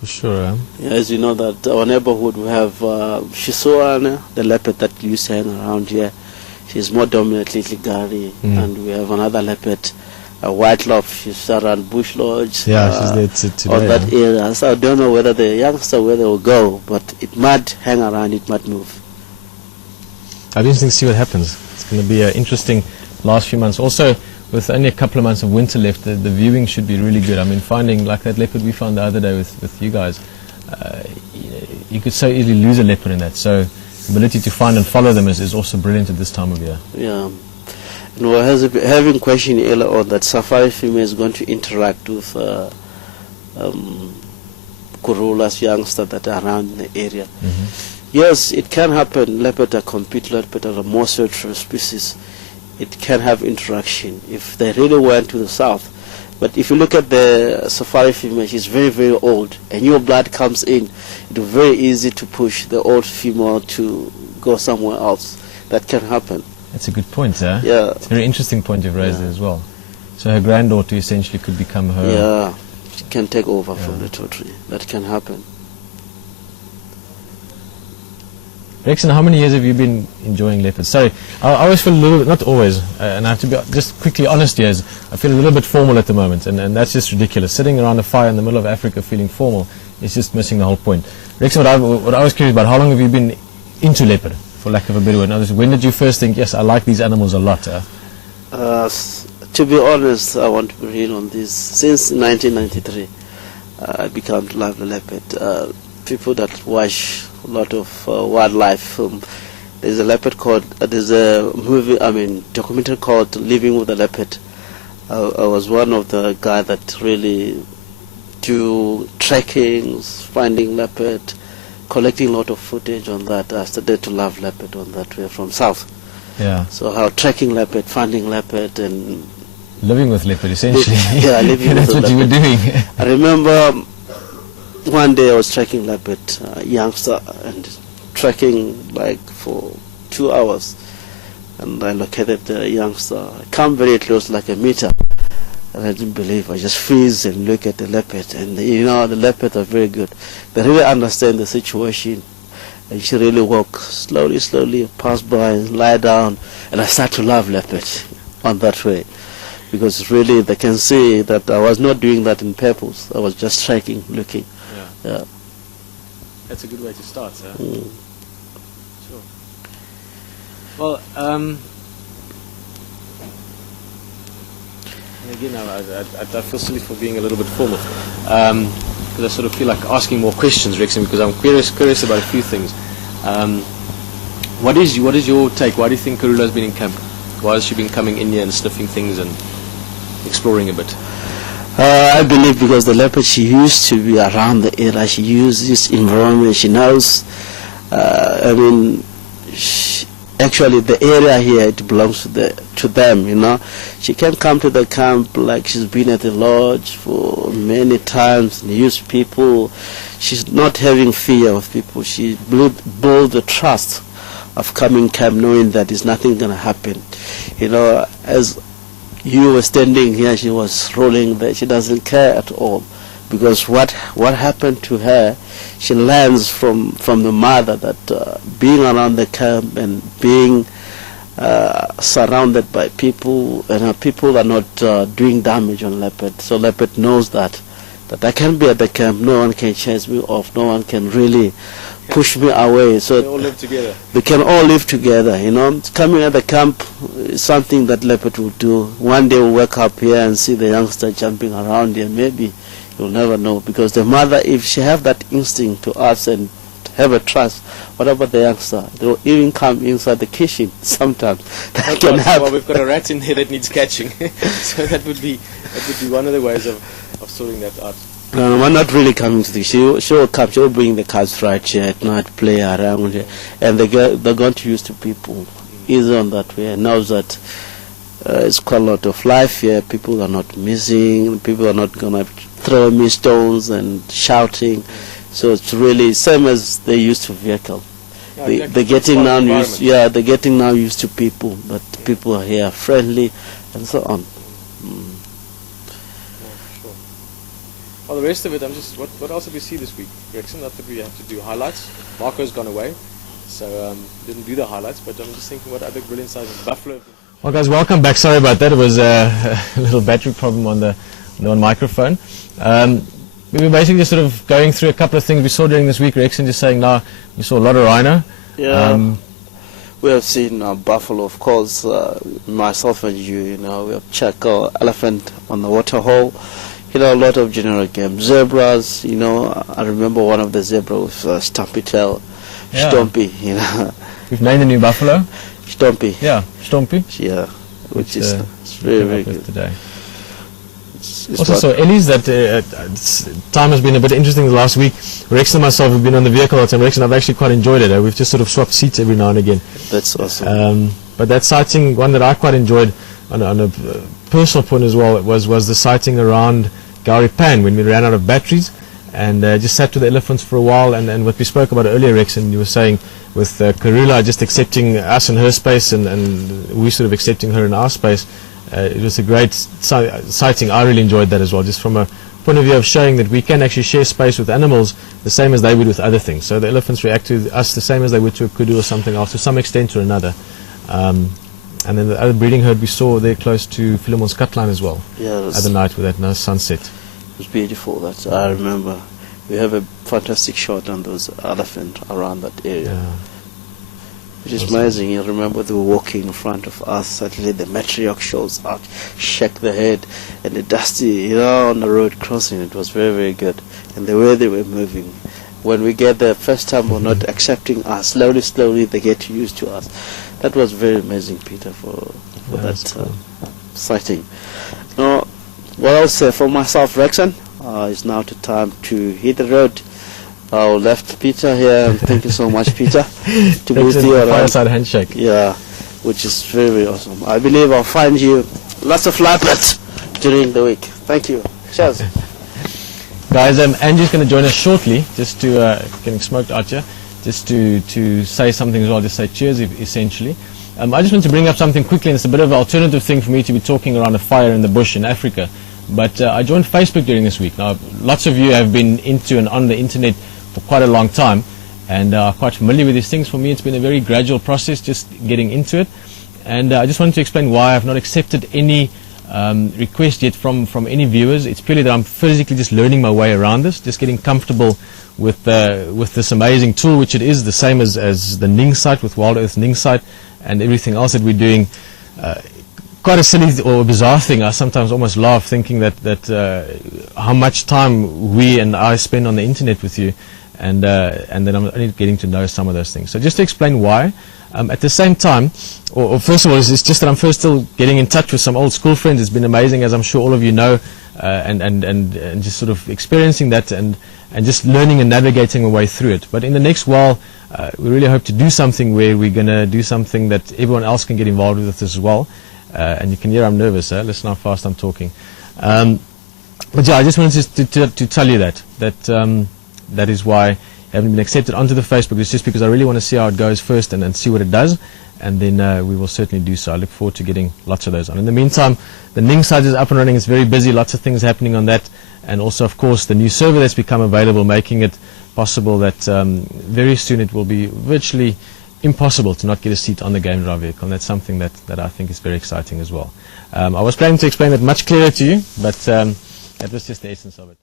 For sure, eh? Yeah, as you know that our neighborhood we have Shisoana, the leopard that used to hang around here. She's more dominantly Ligari, and we have another leopard, White Love. She's around Bush Lodge. Yeah, she's there today. On that area. So I don't know whether the youngster where they will go, but it might hang around, it might move. I'll be interesting to see what happens. It's going to be an interesting last few months. Also, with only a couple of months of winter left, the viewing should be really good. I mean, finding like that leopard we found the other day with you guys, you could so easily lose a leopard in that. So the ability to find and follow them is also brilliant at this time of year. Yeah. And we're having a question earlier on that safari female is going to interact with Kurula's youngster that are around in the area. Yes, it can happen. Leopard are complete leopard are a more searchable species. It can have interaction if they really went to the south. But if you look at the safari female, she's very, very old, and your blood comes in, it will be very easy to push the old female to go somewhere else. That can happen. That's a good point, sir. Yeah. It's a very interesting point you've raised there as well. So her granddaughter essentially could become her... Yeah, she can take over from the territory. That can happen. Rexon, how many years have you been enjoying leopards? Sorry, I always feel a little bit, not always, and I have to be just quickly honest here, is I feel a little bit formal at the moment, and that's just ridiculous. Sitting around a fire in the middle of Africa feeling formal is just missing the whole point. Rexon, what I was curious about, how long have you been into leopard, for lack of a better word? When did you first think, yes, I like these animals a lot? To be honest, I want to be real on this. Since 1993, I began to love the leopard. People that watch a lot of wildlife film. There's a leopard called, there's a documentary called Living with the Leopard. I was one of the guys that really do trekkings, finding leopard, collecting a lot of footage on that. I started to love leopard on that way from south. Yeah. So how trekking leopard, finding leopard, and living with leopard essentially. Yeah, living That's with what you were doing. I remember one day I was trekking leopard, youngster, and trekking like for 2 hours, and I located the youngster. I come very close, like a meter, and I didn't believe. I just freeze and look at the leopard, and you know the leopards are very good. They really understand the situation, and she really walk slowly, pass by, and lie down, and I start to love leopard on that way, because really they can see that I was not doing that in purpose. I was just trekking, looking. Yeah. That's a good way to start, sir. Sure. Well, again, I feel silly for being a little bit formal, because I sort of feel like asking more questions, Rexon, because I'm curious about a few things. What is your take? Why do you think Karula has been in camp? Why has she been coming in here and sniffing things and exploring a bit? I believe because the leopard, she used to be around the area, she used this environment, she knows, actually the area here, it belongs to them, you know. She can come to the camp like she's been at the lodge for many times, and used people. She's not having fear of people. She built the trust of coming camp knowing that there's nothing going to happen. You know, as you were standing here, she was rolling there. She doesn't care at all, because what happened to her, she learns from the mother that being around the camp and being surrounded by people, and people are not doing damage on leopard. So leopard knows that I can be at the camp, no one can chase me off, no one can really push me away. So they all live together. They can all live together, you know. Coming at the camp is something that leopard will do. One day we'll wake up here and see the youngster jumping around here. Maybe you'll never know, because the mother, if she have that instinct to us and have a trust, what about the youngster? They will even come inside the kitchen sometimes. That can happen. Well, we've got a rat in here that needs catching, so that would be one of the ways of sorting that out. No, we're not really coming to the. She will come. She will bring the cats right here at night, play around here, and they're going to use to people. Easy on that way. And knows that it's quite a lot of life here. People are not missing. People are not gonna throw me stones and shouting. So it's really same as they used to vehicle. Yeah, they're getting now used. Yeah, they're getting now used to people. But people are here friendly, and so on. the rest of it, I'm just, what else did we see this week, Rexon? Not that we have to do highlights. Marco's gone away, so didn't do the highlights, but I'm just thinking what other brilliant sides of Buffalo. Well guys, welcome back. Sorry about that. It was a little battery problem on the microphone. We were basically just sort of going through a couple of things we saw during this week. Rexon just saying now we saw a lot of rhino. Yeah. We have seen buffalo, of course, myself and you know, we have checked elephant on the waterhole, you know, a lot of generic game. Zebras, you know, I remember one of the zebras with stumpy tail, Stompy, you know. We've named the new buffalo? Stompy. Yeah, Stompy. Yeah, which is very, very good. Today. Also saw Ellie's that time has been a bit interesting the last week. Rex and myself have been on the vehicle all the time. Rex and I've actually quite enjoyed it. We've just sort of swapped seats every now and again. That's awesome. But that sighting, one that I quite enjoyed on a personal point as well, was the sighting around Gowrie Pan when we ran out of batteries and just sat with the elephants for a while. And what we spoke about earlier, Rex, and you were saying with Karula just accepting us in her space and we sort of accepting her in our space. It was a great sighting. I really enjoyed that as well, just from a point of view of showing that we can actually share space with animals the same as they would with other things. So the elephants react to us the same as they would to a kudu or something else, to some extent or another. And then the other breeding herd we saw there close to Philemon's Cutline as well. Yeah, at the night with that nice sunset. It was beautiful. That I remember. We have a fantastic shot on those elephants around that area. Yeah. Which is amazing. You remember they were walking in front of us. Suddenly the matriarch shows up, shake the head, and the dusty, you know, on the road crossing. It was very, very good. And the way they were moving. When we get there, first time we're not accepting us. Slowly, slowly they get used to us. That was very amazing, Peter, for that cool sighting. Now, what I'll say for myself, Rexon, it's now the time to hit the road. I left Peter here. Thank you so much, Peter, to be with you around. Fireside handshake. Yeah, which is very, very awesome. I believe I'll find you lots of leopards during the week. Thank you. Cheers. Guys, Angie's going to join us shortly, just to getting smoked out here, just to say something as well, just say cheers, essentially. I just want to bring up something quickly, and it's a bit of an alternative thing for me to be talking around a fire in the bush in Africa. But I joined Facebook during this week. Now, lots of you have been into and on the internet for quite a long time and are quite familiar with these things. For me, it's been a very gradual process just getting into it, and I just wanted to explain why I've not accepted any request yet from any viewers. It's purely that I'm physically just learning my way around this, just getting comfortable with this amazing tool, which it is the same as the Ning site, with Wild Earth Ning site and everything else that we're doing. Quite a silly or bizarre thing. I sometimes almost laugh thinking that how much time we and I spend on the internet with you, and then I'm only getting to know some of those things. So just to explain why, at the same time, or first of all, it's just that I'm first still getting in touch with some old school friends. It's been amazing, as I'm sure all of you know, and just sort of experiencing that and just learning and navigating our way through it. But in the next while, we really hope to do something where we're going to do something that everyone else can get involved with as well. And you can hear I'm nervous, listen how fast I'm talking. But yeah, I just wanted to tell you that that is why I haven't been accepted onto the Facebook. It's just because I really want to see how it goes first and see what it does, and then we will certainly do so. I look forward to getting lots of those on. In the meantime, the Ning site is up and running. It's very busy, lots of things happening on that, and also of course the new server that's become available, making it possible that very soon it will be virtually impossible to not get a seat on the Game Drive vehicle, and that's something that I think is very exciting as well. I was planning to explain that much clearer to you, but that was just the essence of it.